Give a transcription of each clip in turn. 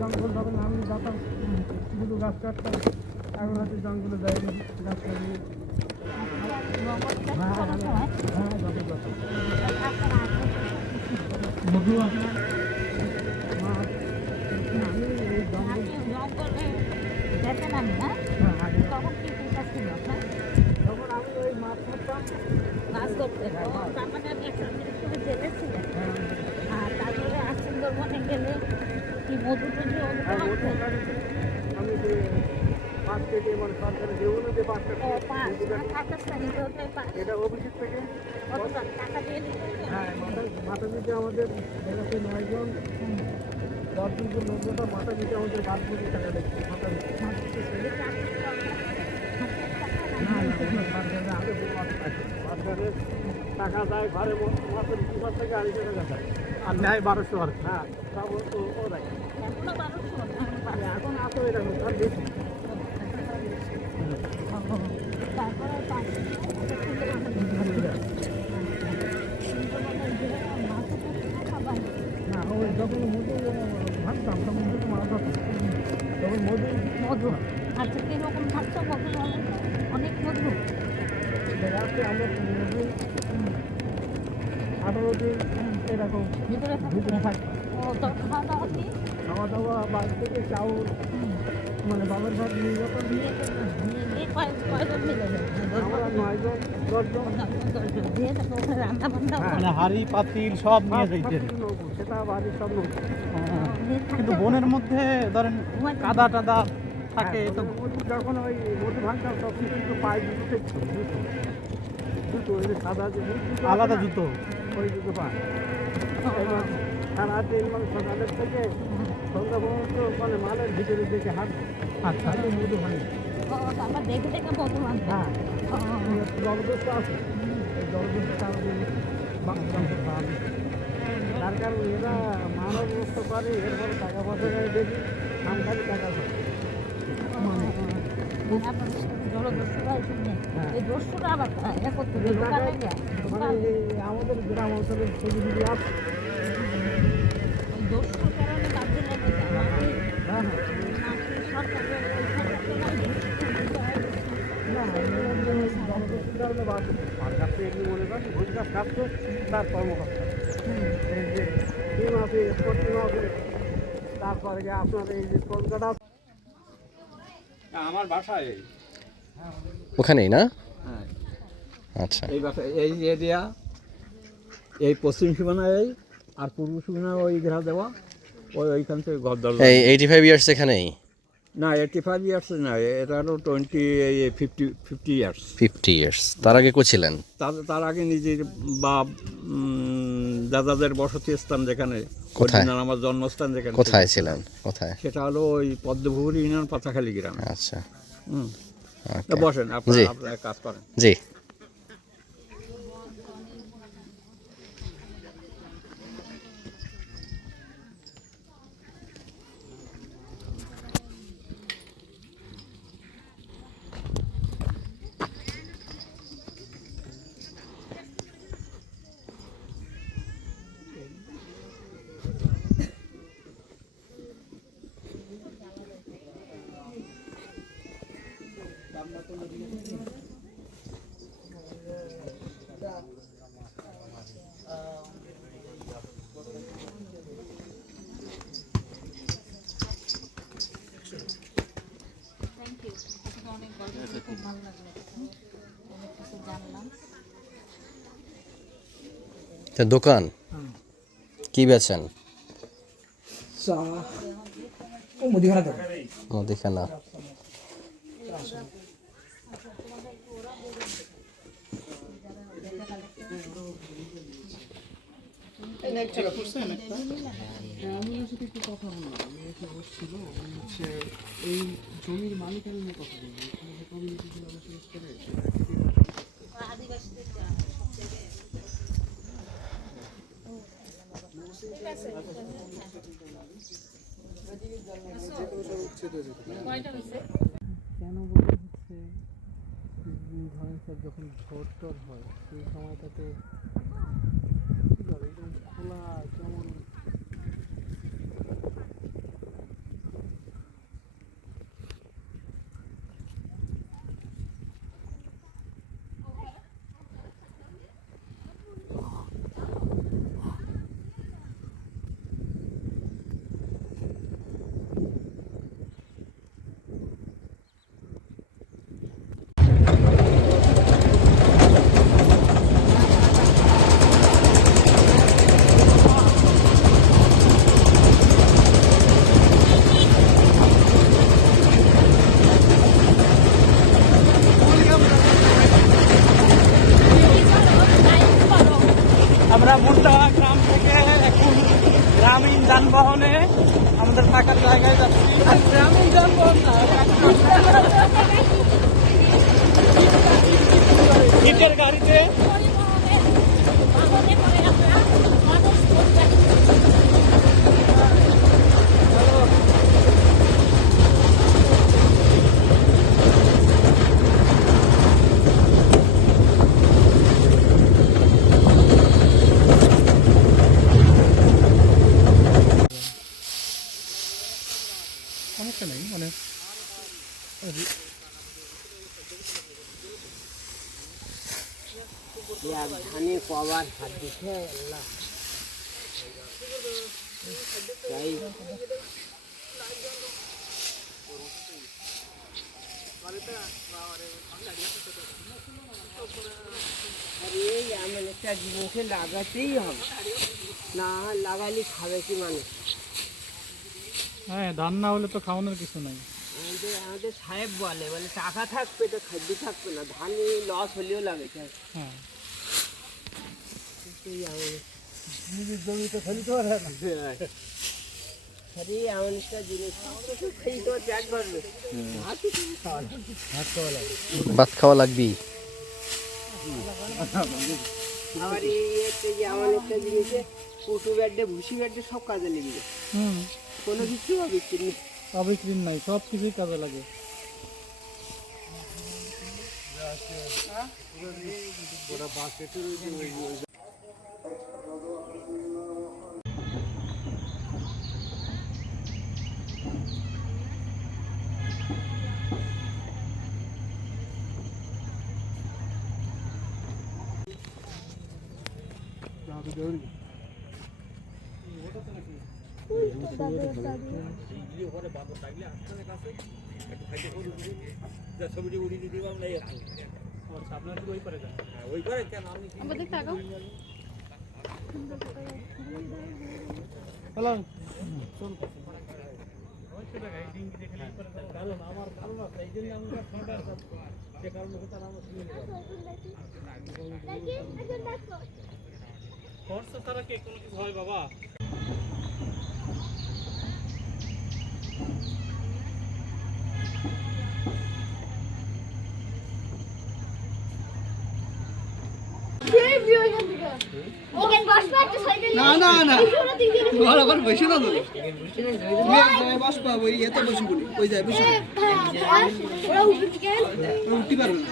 জঙ্গল যখন আমি যেতাম দুটো গাছ কাটতাম, এখন হয়তো জঙ্গলে যাইনি গাছ লাগিয়ে। মধু আছে মাছ, আমি এই জঙ্গলে তখন কি পেশা ছিল আপনার? তখন আমি ওই মাছ ধরতাম, মাছ ধরতে। তার মানে আপনি একটা জেলে ছিলেন। আর তারপরে আর সুন্দরবনে গেলে কি মধু টধু আমি পাঁচ কেজি মানে সরকারি যেগুলো যে এটা অভিযোগ থেকে টাকা দিয়ে দিতে। হ্যাঁ, মাথা দিতে আমাদের এলাকায় 9 জন 10 দিন লোকটা মাথা দিতে আমাদের 5 কোটি টাকা দিচ্ছে মাথা দিতে। সরকারের টাকা দেয় ঘরে মাসের 2 থেকে 2.5 টাকা দেয় আর নেয় 1200 আর। হ্যাঁ, সব ও দেয় এখন আসো এরকম তার বেশি। না ওই যখন মধু ভাবতাম তখন মধু মাছ ধরতাম, তখন মধু আচ্ছা কীরকম থাকতো মধু? অনেক মধু রাত্রে আমরা মধু 18 দিন এরকম ভিতরে থাকতো। খাওয়া দাওয়া বাড়ি থেকে চাউল মানে বাবার ঘর নিয়ে যখন হাড়ি পাতিল সব নিয়ে যাইতেন, সেটা বাড়ি সব। কিন্তু বনের মধ্যে ধরেন কাদা টাদা থাকে, যখন ওই মধু ভাঙতাম সব কিছু পায়ে জুতো সাদা আলাদা জুতো, ওই জুতো পায়। সারাদিন মানে সকালের থেকে সন্ধ্যা পর্যন্ত মানে মালের ভিতরে দেখে হাত। আচ্ছা, মধু ভাঙে দেখে দেখে মধু ভাঙে। হ্যাঁ, জলদস্য আছে, এই জলদস্য তার কারণ এরা মানব নষ্ট করে, এরপরে টাকা পয়সা যায় বেশি, খালি টাকা পায়। আমাদের গ্রাম অঞ্চলের ছবি আছে তার কর্মকর্তা তারপরে আপনার এই যে কলকাতা আমার বাসায় ওখানেই না? হ্যাঁ, আচ্ছা, এই বাসায় এই এরিয়া, এই পশ্চিম সীমানা এই আর পূর্ব সীমানা ওই ঘেরা দেওয়া, ওইখান থেকে ঘর দরজা। এই 85 ইয়ার্স এখানেই? না, 85 ইয়ার্স না, এটা হলো 50 ইয়ার্স। 50 ইয়ার্স। তার আগে কোছিলেন? তার আগে নিজের বাপ দাদাদের বসতি স্থান যেখানে, কোথায় আমার জন্মস্থান যেখানে, কোথায় ছিলেন? কোথায়? সেটা হলো ওই পদ্মপুকুর ইউনিয়ন পাতাখালী গ্রামে। আচ্ছা, বসেন, আপনারা কাজ করেন। জি। দোকান কি বেচেন? মুদিখানা। চেক করছেন একটা? হ্যাঁ, আমি ওর সাথে একটু কথা বললাম। আমি এসে বসছিল, উনি হচ্ছে এই জমির মালিকানা নিয়ে কথা বলবো। এখানে যে কমিউনিটি গুলো বসবাস করে, সেটা কি আদিবাসীদের কয়টা হয়েছে? কেন বলতে হচ্ছে ধরেন স্যার যখন ঝড় টর হয় সেই সময়টাতে কি বলে একদম খোলা যেমন আমরা মুন্ডা গ্রাম থেকে এখন গ্রামীণ যানবাহনে আমাদের থাকার জায়গায় যাচ্ছি। গ্রামীণ যানবাহন না, ইটের গাড়িতে। বাহনে করে আমরা মানুষ করতে সমস্যা নেই মানে ধানে কবার হাত দিতে আল্লাহ তাই এই এমন একটা জিনিসে লাগাতেই হবে, না লাগালে খাবে কি মানুষ? হ্যাঁ, ধান না হলে তো খাওয়ানোর কিছু নাই। আমাদের সাহেব বলে টাকা থাকবে তো খাদ্য থাকবে না, ধান লস হলেও লাগে। হ্যাঁ, জমিতে ফেলতে পারে না, আরে এমন একটা জিনিস খেয়ে তো ত্যাগ করবে, ভাত খাওয়া লাগবি। আবার এমন একটা জিনিসে কুটু ব্যাডে ভুসি ব্যাডে সব কাজে লেগে যায়, কোনো কিছু অবিক্রি নেই। অবিক্রিন নাই, সব কিছুই কাজে লাগে। আমাদের টাকাও হ্যালো, খরচা ছাড়া কে কোনো কিছু হয় বাবা? না না না তোমার আবার বসে না তো বস পাবো এতে বসে বলি ওই যায় বসে উঠতে পারবে না।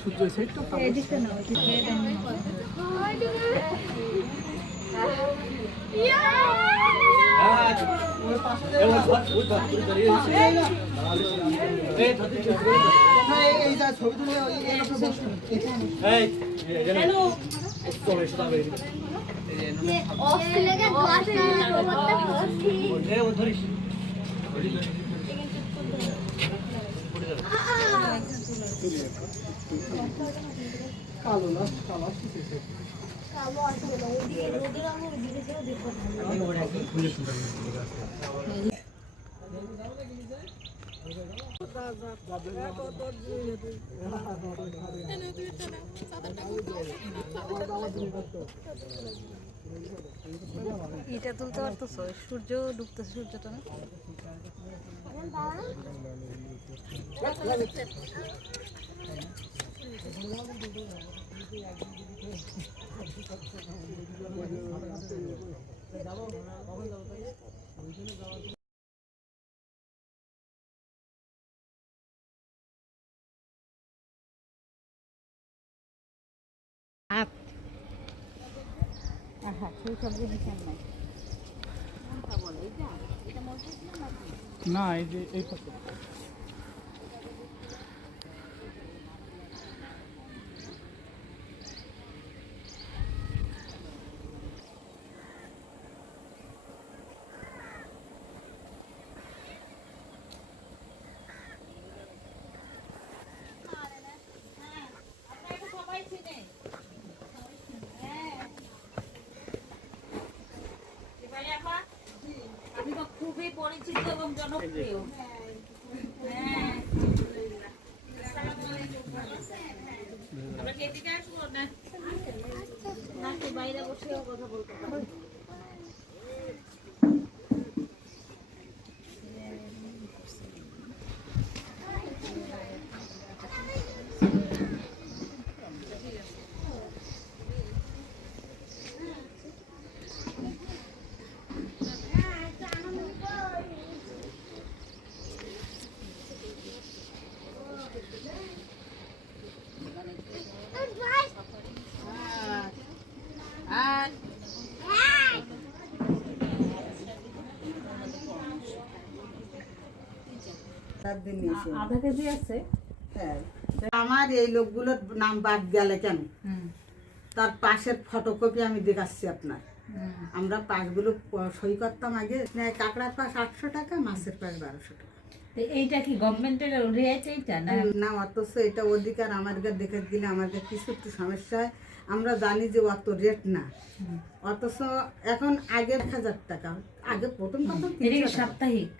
সূর্য সেট তো কালো না কালো আসছে এটা তুলতে পারতেছো? সূর্য ডুবতেছে, সূর্যটা না? সেই সব জিনিস নাই। কোনটা বলে এটা? এটা মসজিদ না নাকি? না, এই যে এই পাশে আপনি তো খুবই পরিচিত এবং জনপ্রিয়। হ্যাঁ, আমরা কি এদিকে আসবো না? নাকি বাইরে বসেও কথা বলতে পারি? আধা কেজি আছে। আমার এই লোকগুলোর নাম বাদ গেলে কেন? তার পাশের ফটোকপি আমি দেখাচ্ছি আপনার। আমরা পাশগুলো সই করতাম আগে। কাঁকড়ার পাশ 800 টাকা, মাছের পাশ 1200 টাকা। এইটা কি গভর্নমেন্টের রিয়াইট? এইটা না না, অথচ এটা অধিকার আমাদের দেখে দিলে আমাদের কিছু একটু সমস্যা হয়। আমরা জানি যে অত রেট না, অথচ এখন আগের 1000 টাকা। আগে প্রথম সাপ্তাহিক।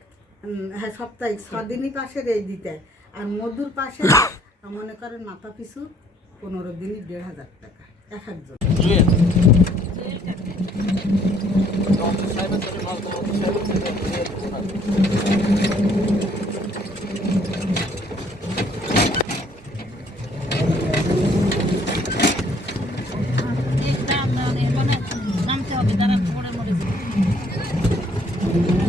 হ্যাঁ, সাপ্তাহিক 6 দিনই পাশের এই দিতে। আর মধুর পাশে মনে করেন মাথা পিছু 15 দিনই 1500 টাকা এক একজন। নামতে হবে, তারা পরে মরে যাবে।